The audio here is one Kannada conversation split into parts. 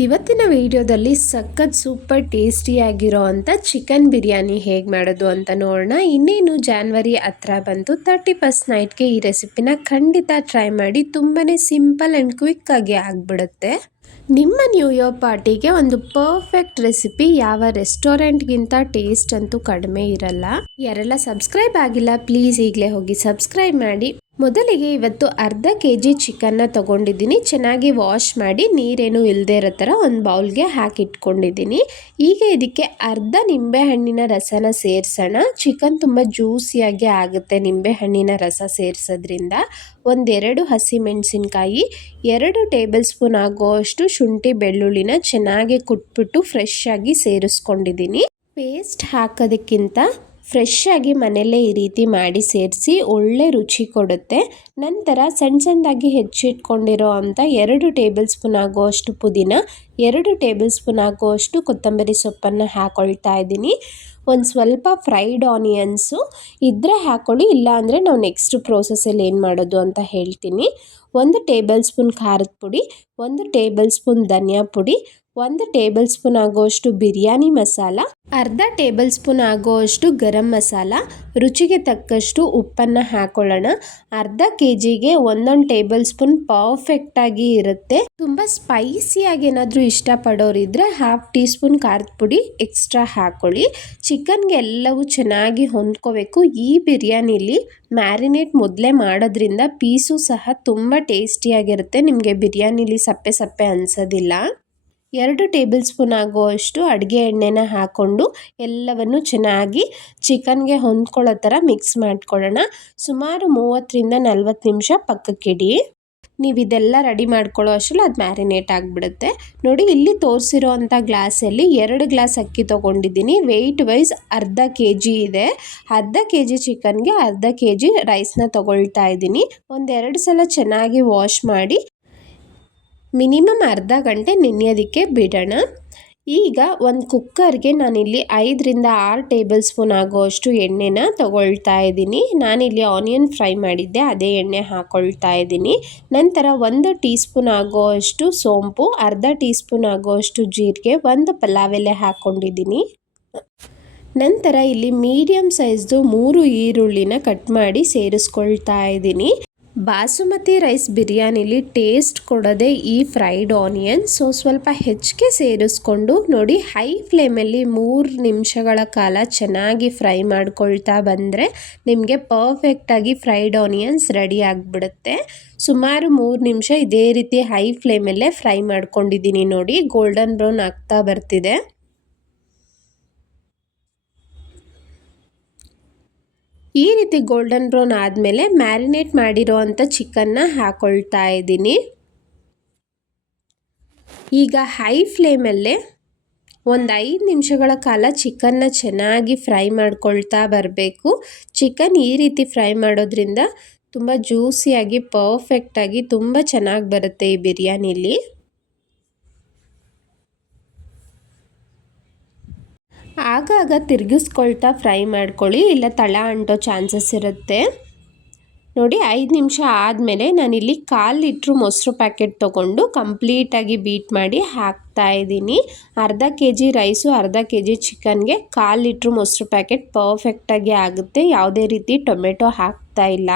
ಇವತ್ತಿನ ವಿಡಿಯೋದಲ್ಲಿ ಸಖತ್ ಸೂಪರ್ ಟೇಸ್ಟಿಯಾಗಿರೋ ಅಂಥ ಚಿಕನ್ ಬಿರಿಯಾನಿ ಹೇಗೆ ಮಾಡೋದು ಅಂತ ನೋಡೋಣ. ಇನ್ನೇನು ಜಾನ್ವರಿ ಹತ್ರ ಬಂತು, 31st ನೈಟ್ಗೆ ಈ ರೆಸಿಪಿನ ಖಂಡಿತ ಟ್ರೈ ಮಾಡಿ. ತುಂಬಾ ಸಿಂಪಲ್ ಆ್ಯಂಡ್ ಕ್ವಿಕ್ ಆಗಿ ಆಗಿಬಿಡುತ್ತೆ. ನಿಮ್ಮ ನ್ಯೂ ಇಯರ್ ಪಾರ್ಟಿಗೆ ಒಂದು ಪರ್ಫೆಕ್ಟ್ ರೆಸಿಪಿ. ಯಾವ ರೆಸ್ಟೋರೆಂಟ್ಗಿಂತ ಟೇಸ್ಟ್ ಅಂತೂ ಕಡಿಮೆ ಇರಲ್ಲ. ಯಾರೆಲ್ಲ ಸಬ್ಸ್ಕ್ರೈಬ್ ಆಗಿಲ್ಲ ಪ್ಲೀಸ್ ಈಗಲೇ ಹೋಗಿ ಸಬ್ಸ್ಕ್ರೈಬ್ ಮಾಡಿ. ಮೊದಲಿಗೆ ಇವತ್ತು ಅರ್ಧ kg ಚಿಕನ್ನ ತಗೊಂಡಿದ್ದೀನಿ. ಚೆನ್ನಾಗಿ ವಾಶ್ ಮಾಡಿ ನೀರೇನು ಇಲ್ಲದೆ ಇರೋ ಥರ ಒಂದು ಬೌಲ್ಗೆ ಹಾಕಿಟ್ಕೊಂಡಿದ್ದೀನಿ. ಈಗ ಇದಕ್ಕೆ ಅರ್ಧ ನಿಂಬೆಹಣ್ಣಿನ ರಸನ ಸೇರಿಸೋಣ. ಚಿಕನ್ ತುಂಬ ಜ್ಯೂಸಿಯಾಗಿ ಆಗುತ್ತೆ ನಿಂಬೆಹಣ್ಣಿನ ರಸ ಸೇರಿಸೋದ್ರಿಂದ. ಒಂದೆರಡು ಹಸಿಮೆಣಸಿನ್ಕಾಯಿ, 2 ಟೇಬಲ್ ಸ್ಪೂನ್ ಆಗುವಷ್ಟು ಶುಂಠಿ ಬೆಳ್ಳುಳ್ಳಿನ ಚೆನ್ನಾಗಿ ಕುಟ್ಬಿಟ್ಟು ಫ್ರೆಶ್ ಆಗಿ ಸೇರಿಸ್ಕೊಂಡಿದ್ದೀನಿ. ಪೇಸ್ಟ್ ಹಾಕೋದಕ್ಕಿಂತ ಫ್ರೆಶ್ ಆಗಿ ಮನೆಯಲ್ಲೇ ಈ ರೀತಿ ಮಾಡಿ ಸೇರಿಸಿ ಒಳ್ಳೆ ರುಚಿ ಕೊಡುತ್ತೆ. ನಂತರ ಸಣ್ಣದಾಗಿ ಹೆಚ್ಚಿಟ್ಕೊಂಡಿರೋ ಅಂಥ 2 ಟೇಬಲ್ ಸ್ಪೂನ್ ಆಗುವಷ್ಟು ಪುದೀನ, 2 ಟೇಬಲ್ ಸ್ಪೂನ್ ಆಗುವಷ್ಟು ಕೊತ್ತಂಬರಿ ಸೊಪ್ಪನ್ನು ಹಾಕೊಳ್ತಾ ಇದ್ದೀನಿ. ಒಂದು ಸ್ವಲ್ಪ ಫ್ರೈಡ್ ಆನಿಯನ್ಸು ಇದ್ದರೆ ಹಾಕ್ಕೊಳ್ಳಿ, ಇಲ್ಲ ಅಂದರೆ ನಾವು ನೆಕ್ಸ್ಟ್ ಪ್ರೋಸೆಸ್ಸಲ್ಲಿ ಏನು ಮಾಡೋದು ಅಂತ ಹೇಳ್ತೀನಿ. 1 ಟೇಬಲ್ ಸ್ಪೂನ್ ಖಾರದ ಪುಡಿ, 1 ಟೇಬಲ್ ಸ್ಪೂನ್ ಧನಿಯಾ ಪುಡಿ, 1 ಟೇಬಲ್ ಸ್ಪೂನ್ ಆಗುವಷ್ಟು ಬಿರಿಯಾನಿ ಮಸಾಲ, ಅರ್ಧ ಟೇಬಲ್ ಸ್ಪೂನ್ ಆಗುವಷ್ಟು ಗರಂ ಮಸಾಲ, ರುಚಿಗೆ ತಕ್ಕಷ್ಟು ಉಪ್ಪನ್ನು ಹಾಕೊಳ್ಳೋಣ. ಅರ್ಧ kgಗೆ 1 ಟೇಬಲ್ ಸ್ಪೂನ್ ಪರ್ಫೆಕ್ಟಾಗಿ ಇರುತ್ತೆ. ತುಂಬ ಸ್ಪೈಸಿಯಾಗಿ ಏನಾದರೂ ಇಷ್ಟಪಡೋರಿದ್ದರೆ 1/2 ಟೀ ಸ್ಪೂನ್ ಖಾರದ ಪುಡಿ ಎಕ್ಸ್ಟ್ರಾ ಹಾಕ್ಕೊಳ್ಳಿ. ಚಿಕನ್ಗೆ ಎಲ್ಲವೂ ಚೆನ್ನಾಗಿ ಹೊಂದ್ಕೋಬೇಕು. ಈ ಬಿರಿಯಾನಿಲಿ ಮ್ಯಾರಿನೇಟ್ ಮೊದಲೇ ಮಾಡೋದ್ರಿಂದ ಪೀಸು ಸಹ ತುಂಬ ಟೇಸ್ಟಿಯಾಗಿರುತ್ತೆ. ನಿಮಗೆ ಬಿರಿಯಾನಿಲಿ ಸಪ್ಪೆ ಸಪ್ಪೆ ಅನಿಸೋದಿಲ್ಲ. 2 ಟೇಬಲ್ ಸ್ಪೂನ್ ಆಗುವಷ್ಟು ಅಡುಗೆ ಎಣ್ಣೆನ ಹಾಕ್ಕೊಂಡು ಎಲ್ಲವನ್ನು ಚೆನ್ನಾಗಿ ಚಿಕನ್ಗೆ ಹೊಂದ್ಕೊಳ್ಳೋ ಥರ ಮಿಕ್ಸ್ ಮಾಡ್ಕೊಳ್ಳೋಣ. ಸುಮಾರು 30ರಿಂದ 40 ನಿಮಿಷ ಪಕ್ಕಕ್ಕಿಡಿ. ನೀವು ಇದೆಲ್ಲ ರೆಡಿ ಮಾಡ್ಕೊಳ್ಳೋ ಅಷ್ಟರಲ್ಲಿ ಅದು ಮ್ಯಾರಿನೇಟ್ ಆಗಿಬಿಡುತ್ತೆ. ನೋಡಿ, ಇಲ್ಲಿ ತೋರಿಸಿರೋ ಅಂಥ ಗ್ಲಾಸಲ್ಲಿ 2 ಗ್ಲಾಸ್ ಅಕ್ಕಿ ತೊಗೊಂಡಿದ್ದೀನಿ. ವೆಯ್ಟ್ ವೈಸ್ ಅರ್ಧ kg ಇದೆ. ಅರ್ಧ kg ಚಿಕನ್ಗೆ ಅರ್ಧ kg ರೈಸ್ನ ತೊಗೊಳ್ತಾ ಇದ್ದೀನಿ. 1-2 ಸಲ ಚೆನ್ನಾಗಿ ವಾಶ್ ಮಾಡಿ ಮಿನಿಮಮ್ ಅರ್ಧ ಗಂಟೆ ನೆನೆಯೋದಕ್ಕೆ ಬಿಡೋಣ. ಈಗ ಒಂದು ಕುಕ್ಕರ್ಗೆ ನಾನಿಲ್ಲಿ 5ರಿಂದ 6 ಟೇಬಲ್ ಸ್ಪೂನ್ ಆಗುವಷ್ಟು ಎಣ್ಣೆನ ತಗೊಳ್ತಾ ಇದ್ದೀನಿ. ನಾನಿಲ್ಲಿ ಆನಿಯನ್ ಫ್ರೈ ಮಾಡಿದ್ದೆ, ಅದೇ ಎಣ್ಣೆ ಹಾಕ್ಕೊಳ್ತಾ ಇದ್ದೀನಿ. ನಂತರ 1 ಟೀ ಸ್ಪೂನ್ ಆಗುವಷ್ಟು ಸೋಂಪು, ಅರ್ಧ ಟೀ ಸ್ಪೂನ್ ಆಗುವಷ್ಟು ಜೀರಿಗೆ, 1 ಪಲಾವ್ ಎಲೆ ಹಾಕ್ಕೊಂಡಿದ್ದೀನಿ. ನಂತರ ಇಲ್ಲಿ ಮೀಡಿಯಮ್ ಸೈಜ್ದು 3 ಈರುಳ್ಳಿನ ಕಟ್ ಮಾಡಿ ಸೇರಿಸ್ಕೊಳ್ತಾ ಇದ್ದೀನಿ. ಬಾಸುಮತಿ ರೈಸ್ ಬಿರಿಯಾನಿಲಿ ಟೇಸ್ಟ್ ಕೊಡೋದೇ ಈ ಫ್ರೈಡ್ ಆನಿಯನ್. ಸ್ವಲ್ಪ ಹೆಚ್ಚಿಗೆ ಸೇರಿಸ್ಕೊಂಡು ನೋಡಿ, ಹೈ ಫ್ಲೇಮಲ್ಲಿ 3 ನಿಮಿಷಗಳ ಕಾಲ ಚೆನ್ನಾಗಿ ಫ್ರೈ ಮಾಡ್ಕೊಳ್ತಾ ಬಂದರೆ ನಿಮಗೆ ಪರ್ಫೆಕ್ಟಾಗಿ ಫ್ರೈಡ್ ಆನಿಯನ್ಸ್ ರೆಡಿ ಆಗಿಬಿಡುತ್ತೆ. ಸುಮಾರು 3 ನಿಮಿಷ ಇದೇ ರೀತಿ ಹೈ ಫ್ಲೇಮಲ್ಲೇ ಫ್ರೈ ಮಾಡ್ಕೊಂಡಿದ್ದೀನಿ. ನೋಡಿ, ಗೋಲ್ಡನ್ ಬ್ರೌನ್ ಆಗ್ತಾ ಬರ್ತಿದೆ. ಈ ರೀತಿ ಗೋಲ್ಡನ್ ಬ್ರೌನ್ ಆದಮೇಲೆ ಮ್ಯಾರಿನೇಟ್ ಮಾಡಿರೋ ಅಂಥ ಚಿಕನ್ನ ಹಾಕ್ಕೊಳ್ತಾ ಇದ್ದೀನಿ. ಈಗ ಹೈ ಫ್ಲೇಮಲ್ಲೇ ಒಂದು 5 ನಿಮಿಷಗಳ ಕಾಲ ಚಿಕನ್ನ ಚೆನ್ನಾಗಿ ಫ್ರೈ ಮಾಡ್ಕೊಳ್ತಾ ಬರಬೇಕು. ಚಿಕನ್ ಈ ರೀತಿ ಫ್ರೈ ಮಾಡೋದ್ರಿಂದ ತುಂಬ ಜ್ಯೂಸಿಯಾಗಿ ಪರ್ಫೆಕ್ಟಾಗಿ ತುಂಬ ಚೆನ್ನಾಗಿ ಬರುತ್ತೆ ಈ ಬಿರಿಯಾನಿಲಿ. ಆಗಾಗ ತಿರುಗಿಸ್ಕೊಳ್ತಾ ಫ್ರೈ ಮಾಡ್ಕೊಳ್ಳಿ, ಇಲ್ಲ ತಳ ಅಂಟೋ ಚಾನ್ಸಸ್ ಇರುತ್ತೆ. ನೋಡಿ, 5 ನಿಮಿಷ ಆದಮೇಲೆ ನಾನಿಲ್ಲಿ 1/4 ಲೀಟ್ರ್ ಮೊಸರು ಪ್ಯಾಕೆಟ್ ತೊಗೊಂಡು ಕಂಪ್ಲೀಟಾಗಿ ಬೀಟ್ ಮಾಡಿ ಹಾಕ್ತಾ ಇದ್ದೀನಿ. ಅರ್ಧ kg ರೈಸು ಅರ್ಧ kg ಚಿಕನ್ಗೆ 1/4 ಲೀಟ್ರ್ ಮೊಸರು ಪ್ಯಾಕೆಟ್ ಪರ್ಫೆಕ್ಟಾಗಿ ಆಗುತ್ತೆ. ಯಾವುದೇ ರೀತಿ ಟೊಮೆಟೊ ಹಾಕ್ತಾ ಇಲ್ಲ.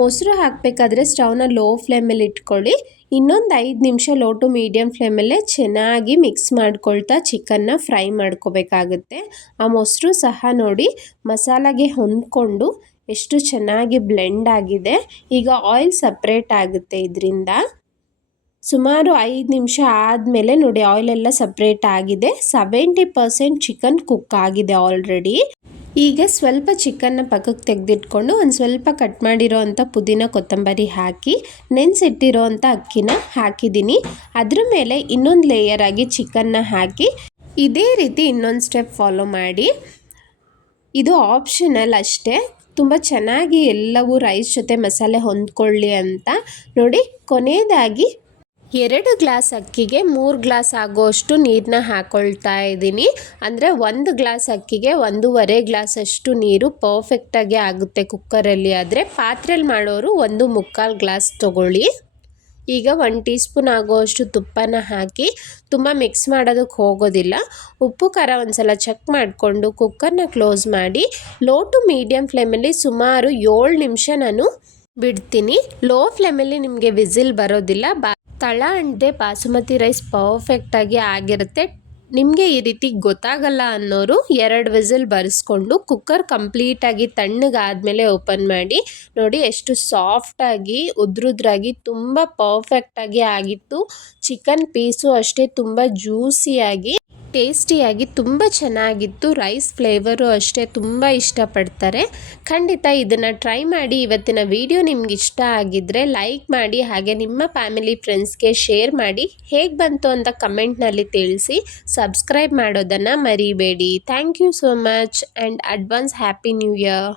ಮೊಸರು ಹಾಕಬೇಕಾದ್ರೆ ಸ್ಟವ್ನ ಲೋ ಫ್ಲೇಮಲ್ಲಿ ಇಟ್ಕೊಳ್ಳಿ. ಇನ್ನೊಂದು 5 ನಿಮಿಷ ಲೋ ಟು ಮೀಡಿಯಮ್ ಫ್ಲೇಮಲ್ಲೇ ಚೆನ್ನಾಗಿ ಮಿಕ್ಸ್ ಮಾಡ್ಕೊಳ್ತಾ ಚಿಕನ್ನ ಫ್ರೈ ಮಾಡ್ಕೋಬೇಕಾಗುತ್ತೆ. ಆ ಮೊಸರು ಸಹ ನೋಡಿ ಮಸಾಲಾಗೆ ಹೊಂದ್ಕೊಂಡು ಎಷ್ಟು ಚೆನ್ನಾಗಿ ಬ್ಲೆಂಡ್ ಆಗಿದೆ. ಈಗ ಆಯಿಲ್ ಸಪ್ರೇಟ್ ಆಗುತ್ತೆ ಇದರಿಂದ. ಸುಮಾರು 5 ನಿಮಿಷ ಆದಮೇಲೆ ನೋಡಿ ಆಯಿಲೆಲ್ಲ ಸಪ್ರೇಟ್ ಆಗಿದೆ. 70% ಚಿಕನ್ ಕುಕ್ ಆಗಿದೆ ಆಲ್ರೆಡಿ. ಈಗ ಸ್ವಲ್ಪ ಚಿಕನ್ನ ಪಕ್ಕಕ್ಕೆ ತೆಗೆದಿಟ್ಕೊಂಡು ಒಂದು ಸ್ವಲ್ಪ ಕಟ್ ಮಾಡಿರೋ ಅಂಥ ಪುದೀನ ಕೊತ್ತಂಬರಿ ಹಾಕಿ ನೆನೆಸಿಟ್ಟಿರೋ ಅಂಥ ಅಕ್ಕಿನ ಹಾಕಿದ್ದೀನಿ. ಅದ್ರ ಮೇಲೆ ಇನ್ನೊಂದು ಲೇಯರ್ ಆಗಿ ಚಿಕನ್ನ ಹಾಕಿ ಇದೇ ರೀತಿ ಇನ್ನೊಂದು ಸ್ಟೆಪ್ ಫಾಲೋ ಮಾಡಿ. ಇದು ಆಪ್ಷನಲ್ ಅಷ್ಟೇ. ತುಂಬ ಚೆನ್ನಾಗಿ ಎಲ್ಲವೂ ರೈಸ್ ಜೊತೆ ಮಸಾಲೆ ಹೊಂದ್ಕೊಳ್ಳಿ ಅಂತ. ನೋಡಿ, ಕೊನೆಯದಾಗಿ 2 ಗ್ಲಾಸ್ ಅಕ್ಕಿಗೆ 3 ಗ್ಲಾಸ್ ಆಗೋಷ್ಟು ನೀರನ್ನ ಹಾಕ್ಕೊಳ್ತಾ ಇದ್ದೀನಿ. ಅಂದರೆ 1 ಗ್ಲಾಸ್ ಅಕ್ಕಿಗೆ 1.5 ಗ್ಲಾಸಷ್ಟು ನೀರು ಪರ್ಫೆಕ್ಟಾಗಿ ಆಗುತ್ತೆ ಕುಕ್ಕರಲ್ಲಿ. ಆದರೆ ಪಾತ್ರೆಯಲ್ಲಿ ಮಾಡೋರು 1 ಮುಕ್ಕಾಲು ಗ್ಲಾಸ್ ತೊಗೊಳ್ಳಿ. ಈಗ 1 ಟೀ ಸ್ಪೂನ್ ಆಗುವಷ್ಟು ತುಪ್ಪನ ಹಾಕಿ ತುಂಬ ಮಿಕ್ಸ್ ಮಾಡೋದಕ್ಕೆ ಹೋಗೋದಿಲ್ಲ. ಉಪ್ಪು ಖಾರ ಒಂದ್ಸಲ ಚೆಕ್ ಮಾಡಿಕೊಂಡು ಕುಕ್ಕರ್ನ ಕ್ಲೋಸ್ ಮಾಡಿ ಲೋ ಟು ಮೀಡಿಯಮ್ ಫ್ಲೇಮಲ್ಲಿ ಸುಮಾರು 7 ನಿಮಿಷ ನಾನು ಬಿಡ್ತೀನಿ. ಲೋ ಫ್ಲೇಮಲ್ಲಿ ನಿಮಗೆ ವಿಸಿಲ್ ಬರೋದಿಲ್ಲ. ತಳ ಅಂಟದೆ ಬಾಸುಮತಿ ರೈಸ್ ಪರ್ಫೆಕ್ಟಾಗಿ ಆಗಿರುತ್ತೆ. ನಿಮಗೆ ಈ ರೀತಿ ಗೊತ್ತಾಗಲ್ಲ ಅನ್ನೋರು 2 ವಿಸಿಲ್ ಬರೆಸ್ಕೊಂಡು ಕುಕ್ಕರ್ ಕಂಪ್ಲೀಟಾಗಿ ತಣ್ಣಗಾದ್ಮೇಲೆ ಓಪನ್ ಮಾಡಿ ನೋಡಿ ಎಷ್ಟು ಸಾಫ್ಟಾಗಿ ಉದ್ರುದ್ರಾಗಿ ತುಂಬ ಪರ್ಫೆಕ್ಟಾಗಿ ಆಗಿತ್ತು. ಚಿಕನ್ ಪೀಸು ಅಷ್ಟೇ ತುಂಬ ಜ್ಯೂಸಿಯಾಗಿ ಟೇಸ್ಟಿಯಾಗಿ ತುಂಬ ಚೆನ್ನಾಗಿತ್ತು. ರೈಸ್ ಫ್ಲೇವರು ಅಷ್ಟೇ ತುಂಬ ಇಷ್ಟಪಡ್ತಾರೆ. ಖಂಡಿತ ಇದನ್ನು ಟ್ರೈ ಮಾಡಿ. ಇವತ್ತಿನ ವಿಡಿಯೋ ನಿಮ್ಗೆ ಇಷ್ಟ ಆಗಿದ್ದರೆ ಲೈಕ್ ಮಾಡಿ, ಹಾಗೆ ನಿಮ್ಮ ಫ್ಯಾಮಿಲಿ ಫ್ರೆಂಡ್ಸ್ಗೆ ಶೇರ್ ಮಾಡಿ. ಹೇಗೆ ಬಂತು ಅಂತ ಕಮೆಂಟ್ನಲ್ಲಿ ತಿಳಿಸಿ. ಸಬ್ಸ್ಕ್ರೈಬ್ ಮಾಡೋದನ್ನು ಮರಿಬೇಡಿ. Thank you so much and advance happy new year.